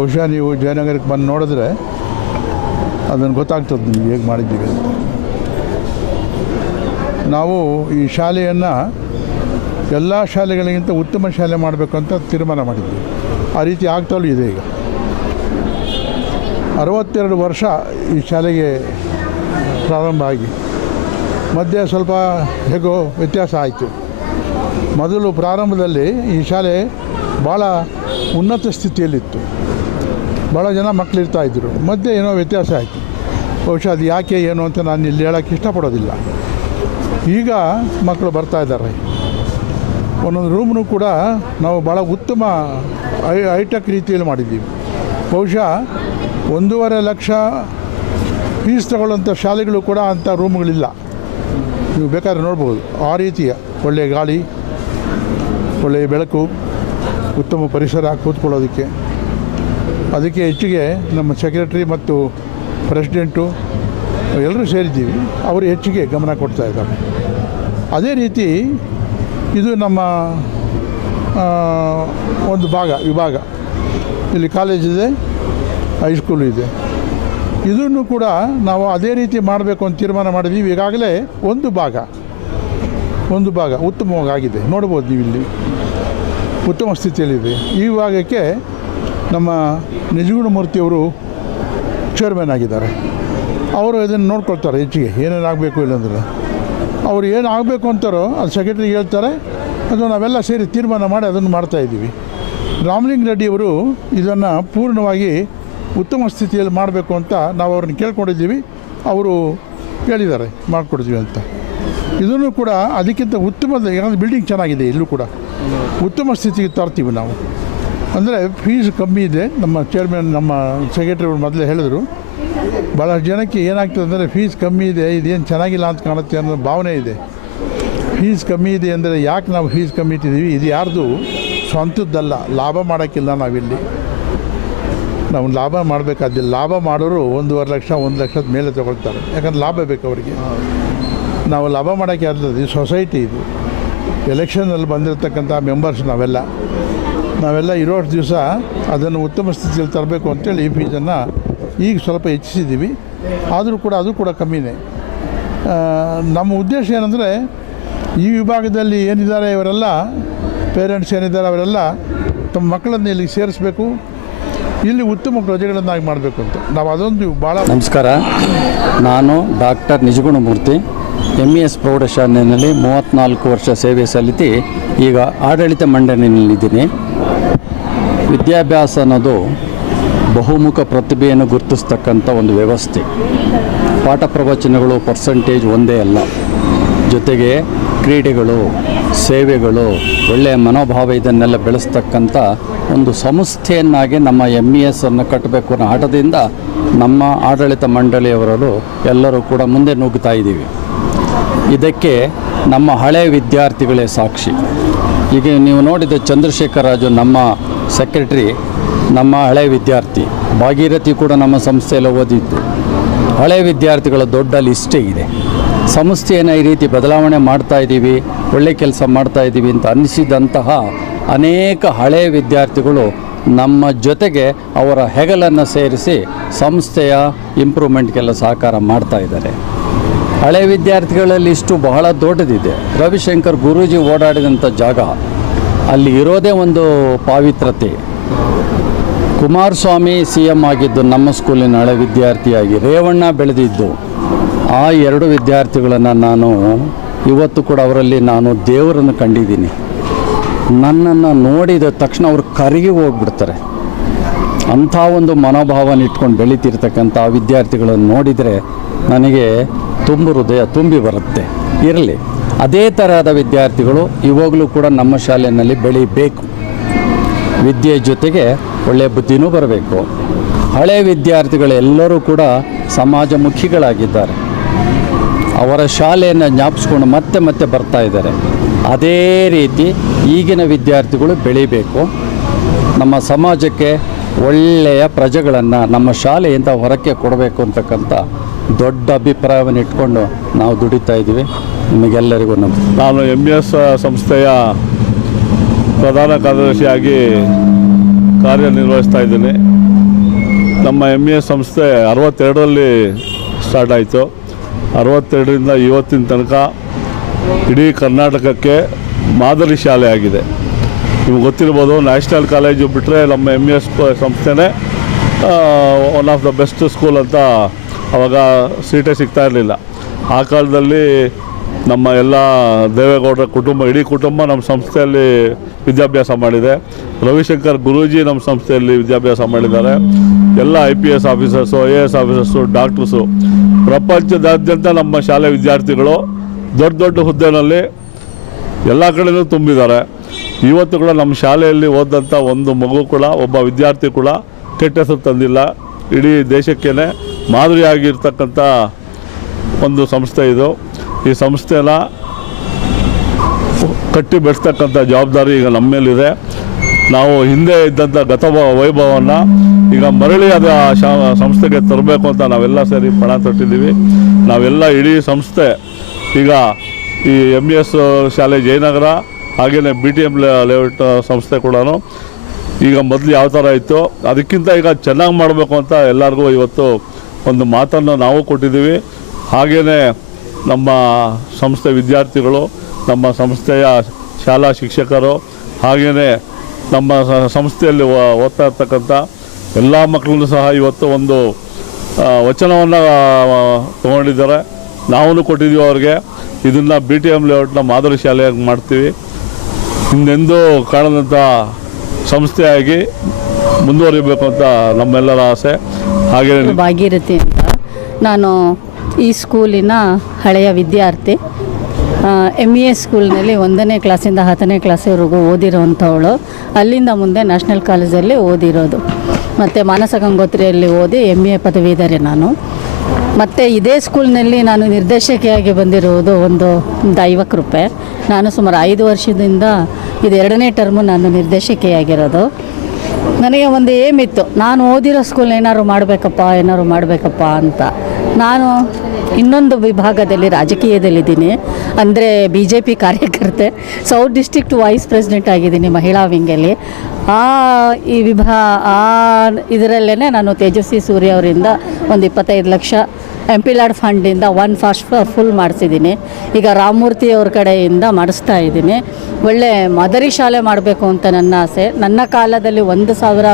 ಬಹುಶಃ ನೀವು ಜಯನಗರಕ್ಕೆ ಬಂದು ನೋಡಿದ್ರೆ ಅದನ್ನು ಗೊತ್ತಾಗ್ತದೆ ನಿಮಗೆ ಹೇಗೆ ಮಾಡಿದ್ದೀವಿ ಅಂತ. ನಾವು ಈ ಶಾಲೆಯನ್ನು ಎಲ್ಲ ಶಾಲೆಗಳಿಗಿಂತ ಉತ್ತಮ ಶಾಲೆ ಮಾಡಬೇಕು ಅಂತ ತೀರ್ಮಾನ ಮಾಡಿದ್ವಿ. ಆ ರೀತಿ ಆಗ್ತಲೂ ಇದೆ. ಈಗ 62 ವರ್ಷ ಈ ಶಾಲೆಗೆ ಪ್ರಾರಂಭ ಆಗಿ ಮಧ್ಯೆ ಸ್ವಲ್ಪ ಹೇಗೋ ವ್ಯತ್ಯಾಸ ಆಯಿತು. ಮೊದಲು ಪ್ರಾರಂಭದಲ್ಲಿ ಈ ಶಾಲೆ ಭಾಳ ಉನ್ನತ ಸ್ಥಿತಿಯಲ್ಲಿತ್ತು, ಭಾಳ ಜನ ಮಕ್ಕಳಿರ್ತಾಯಿದ್ರು. ಮಧ್ಯೆ ಏನೋ ವ್ಯತ್ಯಾಸ ಆಯಿತು. ಬಹುಶಃ ಅದು ಯಾಕೆ ಏನು ಅಂತ ನಾನು ಇಲ್ಲಿ ಹೇಳೋಕ್ಕೆ ಇಷ್ಟಪಡೋದಿಲ್ಲ. ಈಗ ಮಕ್ಕಳು ಬರ್ತಾಯಿದ್ದಾರೆ. ಒಂದೊಂದು ರೂಮ್ನು ಕೂಡ ನಾವು ಭಾಳ ಉತ್ತಮ ಹೈಟೆಕ್ ರೀತಿಯಲ್ಲಿ ಮಾಡಿದ್ದೀವಿ. ಬಹುಶಃ 1.5 ಲಕ್ಷ ಫೀಸ್ ತಗೊಳ್ಳೋಂಥ ಶಾಲೆಗಳು ಕೂಡ ಅಂಥ ರೂಮ್ಗಳಿಲ್ಲ. ನೀವು ಬೇಕಾದ್ರೆ ನೋಡ್ಬೋದು. ಆ ರೀತಿಯ ಒಳ್ಳೆಯ ಗಾಳಿ, ಒಳ್ಳೆಯ ಬೆಳಕು, ಉತ್ತಮ ಪರಿಸರ ಕೂತ್ಕೊಳ್ಳೋದಕ್ಕೆ. ಅದಕ್ಕೆ ಹೆಚ್ಚಿಗೆ ನಮ್ಮ ಸೆಕ್ರೆಟ್ರಿ ಮತ್ತು ಪ್ರೆಸಿಡೆಂಟು ಎಲ್ಲರೂ ಸೇರಿದ್ದೀವಿ. ಅವರು ಹೆಚ್ಚಿಗೆ ಗಮನ ಕೊಡ್ತಾ ಇದ್ದಾರೆ. ಅದೇ ರೀತಿ ಇದು ನಮ್ಮ ಒಂದು ವಿಭಾಗ. ಇಲ್ಲಿ ಕಾಲೇಜಿದೆ, ಹೈಸ್ಕೂಲು ಇದೆ. ಇದನ್ನು ಕೂಡ ನಾವು ಅದೇ ರೀತಿ ಮಾಡಬೇಕು ಅಂತ ತೀರ್ಮಾನ ಮಾಡಿದ್ದೀವಿ. ಈಗಾಗಲೇ ಒಂದು ಭಾಗ ಉತ್ತಮವಾಗಿದೆ. ನೋಡ್ಬೋದು ನೀವು ಇಲ್ಲಿ ಉತ್ತಮ ಸ್ಥಿತಿಯಲ್ಲಿದೆ. ಈ ವಿಭಾಗಕ್ಕೆ ನಮ್ಮ ನಿಜಗುಣಮೂರ್ತಿಯವರು ಚೇರ್ಮನ್ ಆಗಿದ್ದಾರೆ. ಅವರು ಇದನ್ನು ನೋಡ್ಕೊಳ್ತಾರೆ. ಹೆಚ್ಚಿಗೆ ಏನೇನಾಗಬೇಕು ಇಲ್ಲಾಂದ್ರೆ ಅವರು ಏನು ಆಗಬೇಕು ಅಂತಾರೋ ಅದು ಸೆಕ್ರೆಟರಿ ಹೇಳ್ತಾರೆ. ಅದು ನಾವೆಲ್ಲ ಸೇರಿ ತೀರ್ಮಾನ ಮಾಡಿ ಅದನ್ನು ಮಾಡ್ತಾಯಿದ್ದೀವಿ. ರಾಮಲಿಂಗ ರೆಡ್ಡಿಯವರು ಇದನ್ನು ಪೂರ್ಣವಾಗಿ ಉತ್ತಮ ಸ್ಥಿತಿಯಲ್ಲಿ ಮಾಡಬೇಕು ಅಂತ ನಾವು ಅವ್ರನ್ನ ಕೇಳ್ಕೊಂಡಿದ್ದೀವಿ. ಅವರು ಹೇಳಿದ್ದಾರೆ ಮಾಡಿಕೊಡ್ತೀವಿ ಅಂತ. ಇದನ್ನು ಕೂಡ ಅದಕ್ಕಿಂತ ಉತ್ತಮದ, ಯಾಕಂದರೆ ಬಿಲ್ಡಿಂಗ್ ಚೆನ್ನಾಗಿದೆ, ಇಲ್ಲೂ ಕೂಡ ಉತ್ತಮ ಸ್ಥಿತಿಗೆ ತರ್ತೀವಿ ನಾವು. ಅಂದರೆ ಫೀಸ್ ಕಮ್ಮಿ ಇದೆ. ನಮ್ಮ ಚೇರ್ಮನ್, ನಮ್ಮ ಸೆಕ್ರೆಟರಿಗಳು ಮೊದಲೇ ಹೇಳಿದ್ರು. ಭಾಳಷ್ಟು ಜನಕ್ಕೆ ಏನಾಗ್ತದೆ ಅಂದರೆ ಫೀಸ್ ಕಮ್ಮಿ ಇದೆ, ಇದೇನು ಚೆನ್ನಾಗಿಲ್ಲ ಅಂತ ಕಾಣುತ್ತೆ ಅನ್ನೋ ಭಾವನೆ ಇದೆ. ಫೀಸ್ ಕಮ್ಮಿ ಇದೆ ಅಂದರೆ ಯಾಕೆ ನಾವು ಫೀಸ್ ಕಮ್ಮಿ ಇಟ್ಟಿದ್ದೀವಿ? ಇದು ಯಾರ್ದು ಸ್ವಂತದ್ದಲ್ಲ, ಲಾಭ ಮಾಡೋಕ್ಕಿಲ್ಲ. ನಾವು ಲಾಭ ಮಾಡಬೇಕಾದಿಲ್ಲ. ಲಾಭ ಮಾಡೋರು 1.5 ಲಕ್ಷ 1 ಲಕ್ಷದ ಮೇಲೆ ತೊಗೊಳ್ತಾರೆ. ಯಾಕಂದ್ರೆ ಲಾಭ ಬೇಕು ಅವರಿಗೆ. ನಾವು ಲಾಭ ಮಾಡೋಕ್ಕೆ ಆಗ್ತದೆ. ಇದು ಸೊಸೈಟಿ. ಇದು ಎಲೆಕ್ಷನಲ್ಲಿ ಬಂದಿರತಕ್ಕಂಥ ಮೆಂಬರ್ಸ್ ನಾವೆಲ್ಲ ಇರೋ ದಿವಸ ಅದನ್ನು ಉತ್ತಮ ಸ್ಥಿತಿಯಲ್ಲಿ ತರಬೇಕು ಅಂತೇಳಿ ಈ ಫೀಸನ್ನು ಈಗ ಸ್ವಲ್ಪ ಹೆಚ್ಚಿಸಿದ್ದೀವಿ. ಆದರೂ ಕೂಡ ಅದು ಕೂಡ ಕಮ್ಮಿನೇ. ನಮ್ಮ ಉದ್ದೇಶ ಏನಂದರೆ ಈ ವಿಭಾಗದಲ್ಲಿ ಏನಿದ್ದಾರೆ ಇವರೆಲ್ಲ ಪೇರೆಂಟ್ಸ್ ಏನಿದ್ದಾರೆ ಅವರೆಲ್ಲ ತಮ್ಮ ಮಕ್ಕಳನ್ನು ಇಲ್ಲಿಗೆ ಸೇರಿಸಬೇಕು, ಇಲ್ಲಿ ಉತ್ತಮ ಪ್ರಜೆಗಳನ್ನಾಗಿ ಮಾಡಬೇಕು ಅಂತ ನಾವು ಅದೊಂದು ಭಾಳ. ನಮಸ್ಕಾರ, ನಾನು ಡಾಕ್ಟರ್ ನಿಜಗುಣಮೂರ್ತಿ, MES ಪ್ರೌಢಶಾಲೆಯಲ್ಲಿ 34 ವರ್ಷ ಸೇವೆ ಸಲ್ಲಿಸಿ ಈಗ ಆಡಳಿತ ಮಂಡಳಿಯಲ್ಲಿದ್ದೀನಿ. ವಿದ್ಯಾಭ್ಯಾಸ ಅನ್ನೋದು ಬಹುಮುಖ ಪ್ರತಿಭೆಯನ್ನು ಗುರುತಿಸ್ತಕ್ಕಂಥ ಒಂದು ವ್ಯವಸ್ಥೆ. ಪಾಠ ಪ್ರವಚನಗಳು ಪರ್ಸೆಂಟೇಜ್ ಒಂದೇ ಅಲ್ಲ, ಜೊತೆಗೆ ಕ್ರೀಡೆಗಳು, ಸೇವೆಗಳು, ಒಳ್ಳೆಯ ಮನೋಭಾವ ಇದನ್ನೆಲ್ಲ ಬೆಳೆಸ್ತಕ್ಕಂಥ ಒಂದು ಸಂಸ್ಥೆಯನ್ನಾಗಿ ನಮ್ಮ MES ಅನ್ನು ಕಟ್ಟಬೇಕು ಅನ್ನೋ ಆಟದಿಂದ ನಮ್ಮ ಆಡಳಿತ ಮಂಡಳಿಯವರು ಎಲ್ಲರೂ ಕೂಡ ಮುಂದೆ ನುಗ್ಗುತ್ತಾ ಇದ್ದೀವಿ. ಇದಕ್ಕೆ ನಮ್ಮ ಹಳೆಯ ವಿದ್ಯಾರ್ಥಿಗಳೇ ಸಾಕ್ಷಿ. ಈಗ ನೀವು ನೋಡಿದ ಚಂದ್ರಶೇಖರ್ ರಾಜು ನಮ್ಮ ಸೆಕ್ರೆಟ್ರಿ, ನಮ್ಮ ಹಳೆಯ ವಿದ್ಯಾರ್ಥಿ. ಭಾಗೀರಥಿ ಕೂಡ ನಮ್ಮ ಸಂಸ್ಥೆಯಲ್ಲಿ ಓದಿದ್ದು. ಹಳೆಯ ವಿದ್ಯಾರ್ಥಿಗಳ ದೊಡ್ಡ ಲಿಸ್ಟೇ ಇದೆ. ಸಂಸ್ಥೆಯನ್ನು ಈ ರೀತಿ ಬದಲಾವಣೆ ಮಾಡ್ತಾಯಿದ್ದೀವಿ, ಒಳ್ಳೆ ಕೆಲಸ ಮಾಡ್ತಾಯಿದ್ದೀವಿ ಅಂತ ಅನ್ನಿಸಿದಂತಹ ಅನೇಕ ಹಳೆಯ ವಿದ್ಯಾರ್ಥಿಗಳು ನಮ್ಮ ಜೊತೆಗೆ ಅವರ ಹೆಗಲನ್ನು ಸೇರಿಸಿ ಸಂಸ್ಥೆಯ ಇಂಪ್ರೂವ್ಮೆಂಟ್ಗೆಲ್ಲ ಸಹಕಾರ ಮಾಡ್ತಾಯಿದ್ದಾರೆ. ಹಳೆಯ ವಿದ್ಯಾರ್ಥಿಗಳಲ್ಲಿ ಇಷ್ಟು ಬಹಳ ದೊಡ್ಡದಿದೆ. ರವಿಶಂಕರ್ ಗುರೂಜಿ ಓಡಾಡಿದಂಥ ಜಾಗ, ಅಲ್ಲಿ ಇರೋದೇ ಒಂದು ಪಾವಿತ್ರತೆ. ಕುಮಾರಸ್ವಾಮಿ CM ಆಗಿದ್ದು ನಮ್ಮ ಸ್ಕೂಲಿನ ಹಳೆ ವಿದ್ಯಾರ್ಥಿಯಾಗಿ, ರೇವಣ್ಣ ಬೆಳೆದಿದ್ದು. ಆ 2 ವಿದ್ಯಾರ್ಥಿಗಳನ್ನು ನಾನು ಇವತ್ತು ಕೂಡ ಅವರಲ್ಲಿ ನಾನು ದೇವರನ್ನು ಕಂಡಿದ್ದೀನಿ. ನನ್ನನ್ನು ನೋಡಿದ ತಕ್ಷಣ ಅವರು ಕರಗಿ ಹೋಗ್ಬಿಡ್ತಾರೆ. ಅಂಥ ಒಂದು ಮನೋಭಾವನ ಇಟ್ಕೊಂಡು ಬೆಳೀತಿರ್ತಕ್ಕಂಥ ವಿದ್ಯಾರ್ಥಿಗಳನ್ನು ನೋಡಿದರೆ ನನಗೆ ಹೃದಯ ತುಂಬಿ ಬರುತ್ತೆ. ಇರಲಿ, ಅದೇ ತರಹದ ವಿದ್ಯಾರ್ಥಿಗಳು ಇವಾಗಲೂ ಕೂಡ ನಮ್ಮ ಶಾಲೆಯಲ್ಲಿ ಬೆಳೀಬೇಕು. ವಿದ್ಯೆ ಜೊತೆಗೆ ಒಳ್ಳೆಯ ಬುದ್ಧಿನೂ ಬರಬೇಕು. ಹಳೆಯ ವಿದ್ಯಾರ್ಥಿಗಳೆಲ್ಲರೂ ಕೂಡ ಸಮಾಜಮುಖಿಗಳಾಗಿದ್ದಾರೆ. ಅವರ ಶಾಲೆಯನ್ನು ಜ್ಞಾಪಿಸ್ಕೊಂಡು ಮತ್ತೆ ಬರ್ತಾ ಇದ್ದಾರೆ. ಅದೇ ರೀತಿ ಈಗಿನ ವಿದ್ಯಾರ್ಥಿಗಳು ಬೆಳೀಬೇಕು. ನಮ್ಮ ಸಮಾಜಕ್ಕೆ ಒಳ್ಳೆಯ ಪ್ರಜೆಗಳನ್ನು ನಮ್ಮ ಶಾಲೆಯಿಂದ ಹೊರಕ್ಕೆ ಕೊಡಬೇಕು ಅಂತಕ್ಕಂಥ ದೊಡ್ಡ ಅಭಿಪ್ರಾಯವನ್ನು ಇಟ್ಕೊಂಡು ನಾವು ದುಡಿತಾ ಇದ್ದೀವಿ. ನಿಮಗೆಲ್ಲರಿಗೂ ನಾನು MES ಸಂಸ್ಥೆಯ ಪ್ರಧಾನ ಕಾರ್ಯದರ್ಶಿಯಾಗಿ ಕಾರ್ಯನಿರ್ವಹಿಸ್ತಾ ಇದ್ದೀನಿ. ನಮ್ಮ MES ಸಂಸ್ಥೆ 62ರಲ್ಲಿ ಸ್ಟಾರ್ಟ್ ಆಯಿತು. 62ರಿಂದ ಇವತ್ತಿನ ತನಕ ಇಡೀ ಕರ್ನಾಟಕಕ್ಕೆ ಮಾದರಿ ಶಾಲೆ ಆಗಿದೆ. ನಿಮ್ಗೆ ಗೊತ್ತಿರ್ಬೋದು, ನ್ಯಾಷನಲ್ ಕಾಲೇಜು ಬಿಟ್ಟರೆ ನಮ್ಮ MES ಸಂಸ್ಥೆನೇ one of the best school ಅಂತ ಆವಾಗ ಸೀಟೇ ಸಿಗ್ತಾ ಇರಲಿಲ್ಲ. ಆ ಕಾಲದಲ್ಲಿ ನಮ್ಮ ಎಲ್ಲ ದೇವೇಗೌಡರ ಕುಟುಂಬ, ಇಡೀ ಕುಟುಂಬ ನಮ್ಮ ಸಂಸ್ಥೆಯಲ್ಲಿ ವಿದ್ಯಾಭ್ಯಾಸ ಮಾಡಿದೆ. ರವಿಶಂಕರ್ ಗುರೂಜಿ ನಮ್ಮ ಸಂಸ್ಥೆಯಲ್ಲಿ ವಿದ್ಯಾಭ್ಯಾಸ ಮಾಡಿದ್ದಾರೆ. ಎಲ್ಲ IPS officers, IAS officers, doctors, ಪ್ರಪಂಚದಾದ್ಯಂತ ನಮ್ಮ ಶಾಲೆ ವಿದ್ಯಾರ್ಥಿಗಳು ದೊಡ್ಡ ದೊಡ್ಡ ಹುದ್ದೆನಲ್ಲಿ ಎಲ್ಲ ಕಡೆಯೂ ತುಂಬಿದ್ದಾರೆ. ಇವತ್ತು ಕೂಡ ನಮ್ಮ ಶಾಲೆಯಲ್ಲಿ ಓದಂಥ ಒಂದು ಮಗು ಕೂಡ, ಒಬ್ಬ ವಿದ್ಯಾರ್ಥಿ ಕೂಡ ಕೆಟ್ಟ ಹೆಸರು ತಂದಿಲ್ಲ. ಇಡೀ ದೇಶಕ್ಕೇ ಮಾದರಿಯಾಗಿರ್ತಕ್ಕಂಥ ಒಂದು ಸಂಸ್ಥೆ ಇದು. ಈ ಸಂಸ್ಥೆನ ಕಟ್ಟಿ ಬೆಳೆಸ್ತಕ್ಕಂಥ ಜವಾಬ್ದಾರಿ ಈಗ ನಮ್ಮ ಮೇಲಿದೆ. ನಾವು ಹಿಂದೆ ಇದ್ದಂಥ ವೈಭವವನ್ನು ಈಗ ಮರಳಿ ಅದು ಸಂಸ್ಥೆಗೆ ತರಬೇಕು ಅಂತ ನಾವೆಲ್ಲ ಸೇರಿ ಪಣ ತೊಟ್ಟಿದ್ದೀವಿ. ನಾವೆಲ್ಲ ಇಡೀ ಸಂಸ್ಥೆ ಈಗ ಈ MES ಶಾಲೆ ಜಯನಗರ, ಹಾಗೆಯೇ BTM ಲೇಔಟ್ ಸಂಸ್ಥೆ ಕೂಡ ಈಗ ಮೊದಲು ಯಾವ ಥರ ಇತ್ತು ಅದಕ್ಕಿಂತ ಈಗ ಚೆನ್ನಾಗಿ ಮಾಡಬೇಕು ಅಂತ ಎಲ್ಲರಿಗೂ ಇವತ್ತು ಒಂದು ಮಾತನ್ನು ನಾವು ಕೊಟ್ಟಿದ್ದೀವಿ. ಹಾಗೆಯೇ ನಮ್ಮ ಸಂಸ್ಥೆ ವಿದ್ಯಾರ್ಥಿಗಳು, ನಮ್ಮ ಸಂಸ್ಥೆಯ ಶಾಲಾ ಶಿಕ್ಷಕರು, ಹಾಗೆಯೇ ನಮ್ಮ ಸಂಸ್ಥೆಯಲ್ಲಿ ಓದ್ತಾ ಇರ್ತಕ್ಕಂಥ ಎಲ್ಲ ಮಕ್ಕಳನ್ನು ಸಹ ಇವತ್ತು ಒಂದು ವಚನವನ್ನು ತೊಗೊಂಡಿದ್ದಾರೆ. ನಾವು ಕೊಟ್ಟಿದ್ದೀವಿ ಅವ್ರಿಗೆ. ಇದನ್ನು BTM ಲೇಔಟ್ನ ಮಾದರಿ ಶಾಲೆಯಾಗಿ ಮಾಡ್ತೀವಿ. ಹಿಂದೆಂದೂ ಕಾಣದಂಥ ಸಂಸ್ಥೆಯಾಗಿ ಮುಂದುವರಿಬೇಕು ಅಂತ ನಮ್ಮೆಲ್ಲರ ಆಸೆ. ಹಾಗೆ ಭಾಗೀರಥಿ ಅಂತ, ನಾನು ಈ ಸ್ಕೂಲಿನ ಹಳೆಯ ವಿದ್ಯಾರ್ಥಿ. MES ಸ್ಕೂಲ್ನಲ್ಲಿ 1ನೇ ಕ್ಲಾಸಿಂದ 10ನೇ ಕ್ಲಾಸ್ವರೆಗೂ ಓದಿರೋವಂಥವಳು. ಅಲ್ಲಿಂದ ಮುಂದೆ ನ್ಯಾಷನಲ್ ಕಾಲೇಜಲ್ಲಿ ಓದಿರೋದು. ಮತ್ತು ಮಾನಸ ಗಂಗೋತ್ರಿಯಲ್ಲಿ ಓದಿ MA ಪದವೀಧರೆ ನಾನು. ಮತ್ತು ಇದೇ ಸ್ಕೂಲ್ನಲ್ಲಿ ನಾನು ನಿರ್ದೇಶಕಿಯಾಗಿ ಬಂದಿರುವುದು ಒಂದು ದೈವಕ್ಕೆ ರೂಪಾಯಿ. ನಾನು ಸುಮಾರು 5 ವರ್ಷದಿಂದ ಇದು 2ನೇ ಟರ್ಮು ನಾನು ನಿರ್ದೇಶಕಿಯಾಗಿರೋದು. ನನಗೆ ಒಂದು ಏಮ್ ಇತ್ತು, ನಾನು ಓದಿರೋ ಸ್ಕೂಲ್ ಏನಾದ್ರು ಮಾಡಬೇಕಪ್ಪ ಅಂತ. ನಾನು ಇನ್ನೊಂದು ವಿಭಾಗದಲ್ಲಿ ರಾಜಕೀಯದಲ್ಲಿದ್ದೀನಿ, ಅಂದರೆ BJP ಕಾರ್ಯಕರ್ತೆ. ಸೌತ್ ಡಿಸ್ಟ್ರಿಕ್ಟ್ ವೈಸ್ ಪ್ರೆಸಿಡೆಂಟ್ ಆಗಿದ್ದೀನಿ ಮಹಿಳಾ ವಿಂಗಲ್ಲಿ. ಇದರಲ್ಲೇ ನಾನು ತೇಜಸ್ವಿ ಸೂರ್ಯ ಅವರಿಂದ ಒಂದು 25 ಲಕ್ಷ MPLAD ಫಂಡಿಂದ 1 ಫಾಸ್ಟ್ ಫುಲ್ ಮಾಡಿಸಿದ್ದೀನಿ. ಈಗ ರಾಮಮೂರ್ತಿ ಅವ್ರ ಕಡೆಯಿಂದ ಮಾಡಿಸ್ತಾ ಇದ್ದೀನಿ. ಒಳ್ಳೆ ಮಾದರಿ ಶಾಲೆ ಮಾಡಬೇಕು ಅಂತ ನನ್ನ ಆಸೆ. ನನ್ನ ಕಾಲದಲ್ಲಿ 1,000